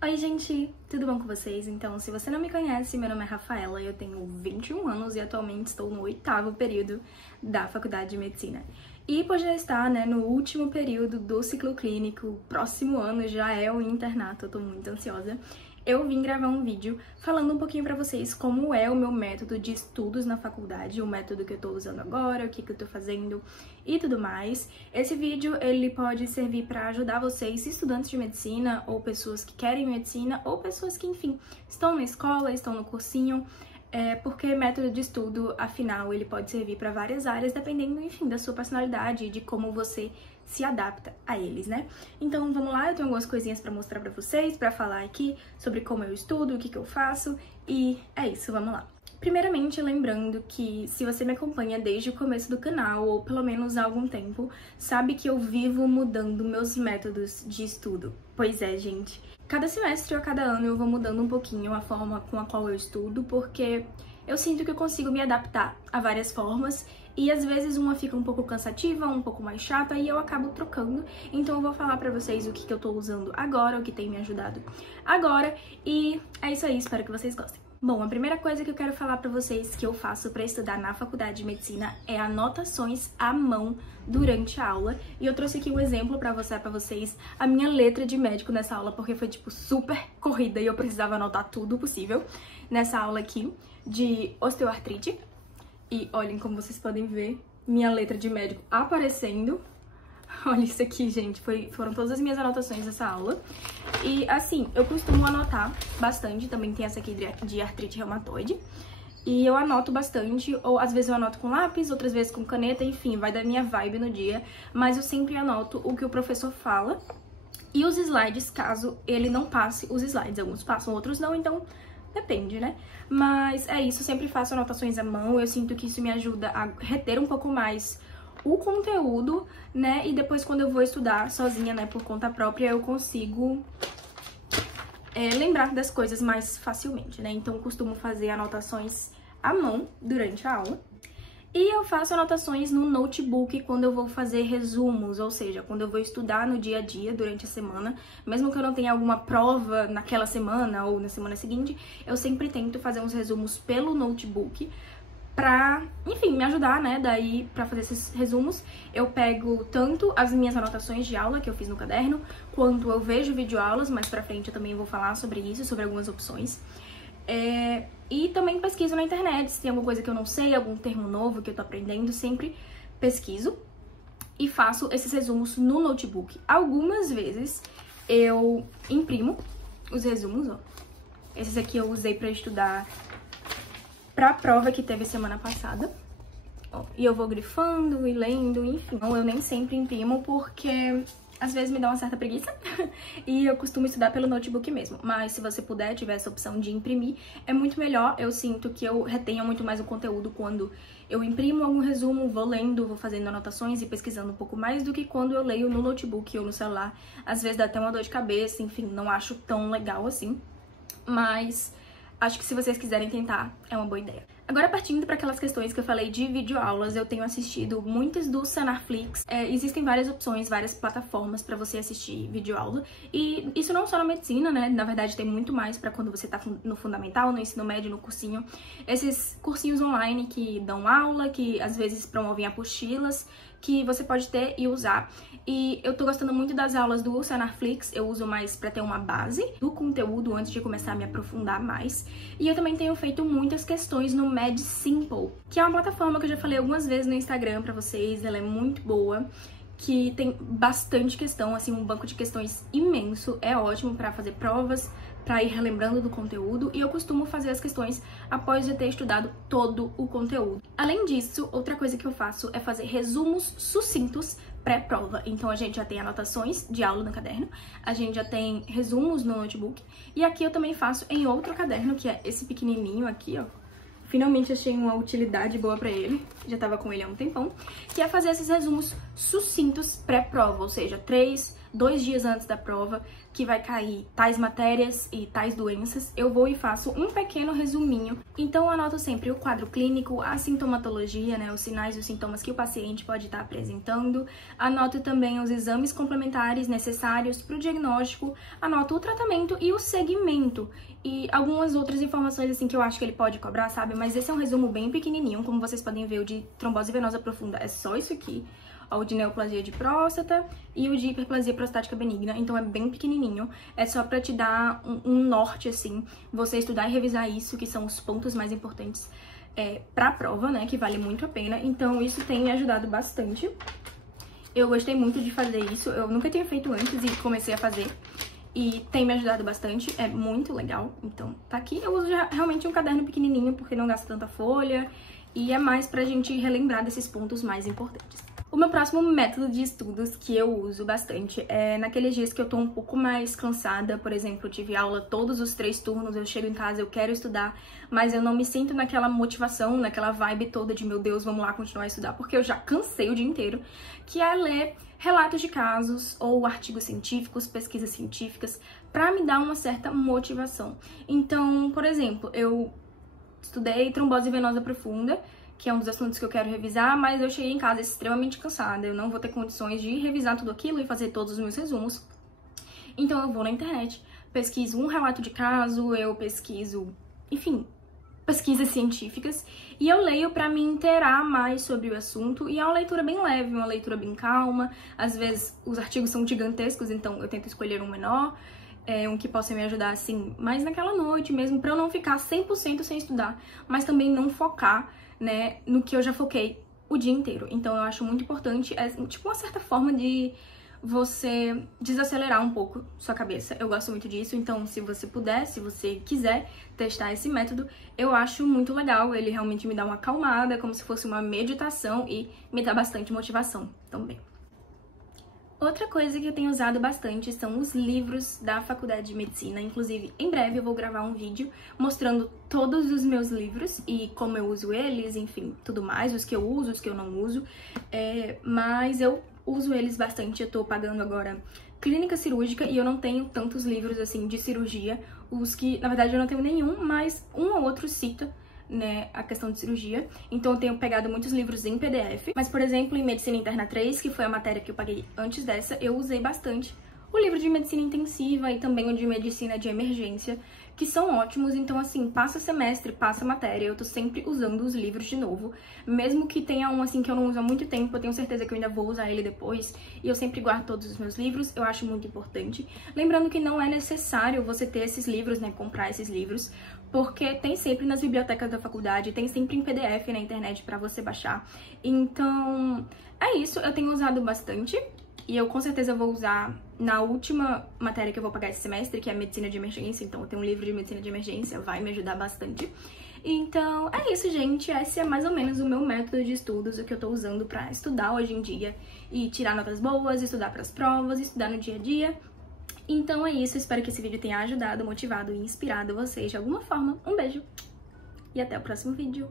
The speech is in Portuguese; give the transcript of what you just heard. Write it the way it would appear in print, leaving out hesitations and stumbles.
Oi gente, tudo bom com vocês? Então, se você não me conhece, meu nome é Rafaela, eu tenho 21 anos e atualmente estou no 8º período da Faculdade de Medicina. E por já estar, no último período do ciclo clínico, próximo ano já é o internato, eu tô muito ansiosa. Eu vim gravar um vídeo falando um pouquinho pra vocês como é o meu método de estudos na faculdade, o método que eu tô usando agora, o que eu tô fazendo e tudo mais. Esse vídeo, ele pode servir pra ajudar vocês, estudantes de medicina, ou pessoas que querem medicina, ou pessoas que, enfim, estão na escola, estão no cursinho, porque método de estudo, afinal, ele pode servir para várias áreas, dependendo, enfim, da sua personalidade e de como você se adapta a eles, né? Então, vamos lá, eu tenho algumas coisinhas para mostrar para vocês, para falar aqui sobre como eu estudo, o que eu faço, e é isso, vamos lá. Primeiramente, lembrando que se você me acompanha desde o começo do canal, ou pelo menos há algum tempo, sabe que eu vivo mudando meus métodos de estudo. Pois é, gente. Cada semestre ou cada ano eu vou mudando um pouquinho a forma com a qual eu estudo, porque eu sinto que eu consigo me adaptar a várias formas e às vezes uma fica um pouco cansativa, um pouco mais chata e eu acabo trocando. Então eu vou falar pra vocês o que eu tô usando agora, o que tem me ajudado agora e é isso aí, espero que vocês gostem. Bom, a primeira coisa que eu quero falar pra vocês que eu faço pra estudar na faculdade de medicina é anotações à mão durante a aula. E eu trouxe aqui um exemplo pra mostrar pra vocês a minha letra de médico nessa aula, porque foi, tipo, super corrida e eu precisava anotar tudo possível nessa aula aqui de osteoartrite. E olhem como vocês podem ver minha letra de médico aparecendo. Olha isso aqui, gente, foram todas as minhas anotações dessa aula. E assim, eu costumo anotar bastante, também tem essa aqui de artrite reumatoide. E eu anoto bastante, ou às vezes eu anoto com lápis, outras vezes com caneta, enfim, vai da minha vibe no dia. Mas eu sempre anoto o que o professor fala e os slides, caso ele não passe os slides. Alguns passam, outros não, então depende, né? Mas é isso, eu sempre faço anotações à mão, eu sinto que isso me ajuda a reter um pouco mais o conteúdo, né? E depois quando eu vou estudar sozinha, né, por conta própria, eu consigo lembrar das coisas mais facilmente, né? Então eu costumo fazer anotações à mão durante a aula. E eu faço anotações no notebook quando eu vou fazer resumos, ou seja, quando eu vou estudar no dia a dia durante a semana, mesmo que eu não tenha alguma prova naquela semana ou na semana seguinte, eu sempre tento fazer uns resumos pelo notebook pra, enfim, me ajudar, né? Daí, pra fazer esses resumos, eu pego tanto as minhas anotações de aula que eu fiz no caderno, quanto eu vejo videoaulas, mais pra frente eu também vou falar sobre isso, sobre algumas opções. E também pesquiso na internet, se tem alguma coisa que eu não sei, algum termo novo que eu tô aprendendo, sempre pesquiso e faço esses resumos no notebook. Algumas vezes eu imprimo os resumos, ó. Esses aqui eu usei pra estudar pra prova que teve semana passada. Ó, e eu vou grifando e lendo, enfim. Eu nem sempre imprimo porque às vezes me dá uma certa preguiça e eu costumo estudar pelo notebook mesmo. Mas se você puder, tiver essa opção de imprimir, é muito melhor. Eu sinto que eu retenho muito mais o conteúdo quando eu imprimo algum resumo, vou lendo, vou fazendo anotações e pesquisando um pouco mais do que quando eu leio no notebook ou no celular. Às vezes dá até uma dor de cabeça, enfim, não acho tão legal assim. Mas acho que se vocês quiserem tentar, é uma boa ideia. Agora, partindo para aquelas questões que eu falei de videoaulas, eu tenho assistido muitas do Sanarflix. Existem várias opções, várias plataformas para você assistir videoaula. E isso não só na medicina, né? Na verdade, tem muito mais para quando você tá no fundamental, no ensino médio, no cursinho. Esses cursinhos online que dão aula, que às vezes promovem apostilas, que você pode ter e usar. E eu tô gostando muito das aulas do Sanarflix, eu uso mais pra ter uma base do conteúdo antes de começar a me aprofundar mais. E eu também tenho feito muitas questões no MedSimple, que é uma plataforma que eu já falei algumas vezes no Instagram pra vocês, ela é muito boa, que tem bastante questão, assim, um banco de questões imenso, é ótimo pra fazer provas, pra ir relembrando do conteúdo, e eu costumo fazer as questões após eu ter estudado todo o conteúdo. Além disso, outra coisa que eu faço é fazer resumos sucintos pré-prova. Então a gente já tem anotações de aula no caderno, a gente já tem resumos no notebook, e aqui eu também faço em outro caderno, que é esse pequenininho aqui, ó. Finalmente achei uma utilidade boa pra ele, já tava com ele há um tempão, que é fazer esses resumos sucintos pré-prova, ou seja, 3, 2 dias antes da prova, que vai cair tais matérias e tais doenças, eu vou e faço um pequeno resuminho. Então eu anoto sempre o quadro clínico, a sintomatologia, né, os sinais e os sintomas que o paciente pode estar apresentando, anoto também os exames complementares necessários para o diagnóstico, anoto o tratamento e o segmento, e algumas outras informações assim que eu acho que ele pode cobrar, sabe? Mas esse é um resumo bem pequenininho, como vocês podem ver, o de trombose venosa profunda é só isso aqui. O de neoplasia de próstata e o de hiperplasia prostática benigna, então é bem pequenininho, é só pra te dar um norte, assim, você estudar e revisar isso, que são os pontos mais importantes pra prova, né, que vale muito a pena, então isso tem me ajudado bastante. Eu gostei muito de fazer isso, eu nunca tinha feito antes e comecei a fazer, e tem me ajudado bastante, é muito legal, então tá aqui. Eu uso realmente um caderno pequenininho, porque não gasta tanta folha, e é mais pra gente relembrar desses pontos mais importantes. O meu próximo método de estudos que eu uso bastante é naqueles dias que eu tô um pouco mais cansada, por exemplo, eu tive aula todos os 3 turnos, eu chego em casa, eu quero estudar, mas eu não me sinto naquela motivação, naquela vibe toda de meu Deus, vamos lá continuar a estudar, porque eu já cansei o dia inteiro, que é ler relatos de casos ou artigos científicos, pesquisas científicas, pra me dar uma certa motivação. Então, por exemplo, eu estudei trombose venosa profunda, que é um dos assuntos que eu quero revisar, mas eu cheguei em casa extremamente cansada, eu não vou ter condições de revisar tudo aquilo e fazer todos os meus resumos. Então eu vou na internet, pesquiso um relato de caso, eu pesquiso, enfim, pesquisas científicas, e eu leio pra me inteirar mais sobre o assunto, e é uma leitura bem leve, uma leitura bem calma, às vezes os artigos são gigantescos, então eu tento escolher um menor, um que possa me ajudar, assim, mais naquela noite mesmo, pra eu não ficar 100% sem estudar, mas também não focar, né, no que eu já foquei o dia inteiro. Então eu acho muito importante, é tipo uma certa forma de você desacelerar um pouco sua cabeça. Eu gosto muito disso, então se você puder, se você quiser testar esse método, eu acho muito legal. Ele realmente me dá uma acalmada, como se fosse uma meditação, e me dá bastante motivação também. Outra coisa que eu tenho usado bastante são os livros da faculdade de medicina. Inclusive, em breve eu vou gravar um vídeo mostrando todos os meus livros e como eu uso eles, enfim, tudo mais, os que eu uso, os que eu não uso. Mas eu uso eles bastante. Eu tô pagando agora clínica cirúrgica e eu não tenho tantos livros assim de cirurgia. Os que, na verdade, eu não tenho nenhum, mas um ou outro cita, né, a questão de cirurgia, então eu tenho pegado muitos livros em PDF, mas, por exemplo, em Medicina Interna 3, que foi a matéria que eu paguei antes dessa, eu usei bastante o livro de Medicina Intensiva e também o de Medicina de Emergência, que são ótimos. Então, assim, passa semestre, passa matéria, eu tô sempre usando os livros de novo, mesmo que tenha um, assim, que eu não uso há muito tempo, eu tenho certeza que eu ainda vou usar ele depois, e eu sempre guardo todos os meus livros, eu acho muito importante. Lembrando que não é necessário você ter esses livros, né, comprar esses livros, porque tem sempre nas bibliotecas da faculdade, tem sempre em PDF na internet pra você baixar. Então, é isso, eu tenho usado bastante, e eu com certeza vou usar na última matéria que eu vou pagar esse semestre, que é Medicina de Emergência, então eu tenho um livro de Medicina de Emergência, vai me ajudar bastante. Então, é isso, gente, esse é mais ou menos o meu método de estudos, o que eu tô usando pra estudar hoje em dia, e tirar notas boas, estudar pras provas, estudar no dia a dia. Então é isso, espero que esse vídeo tenha ajudado, motivado e inspirado vocês de alguma forma. Um beijo e até o próximo vídeo.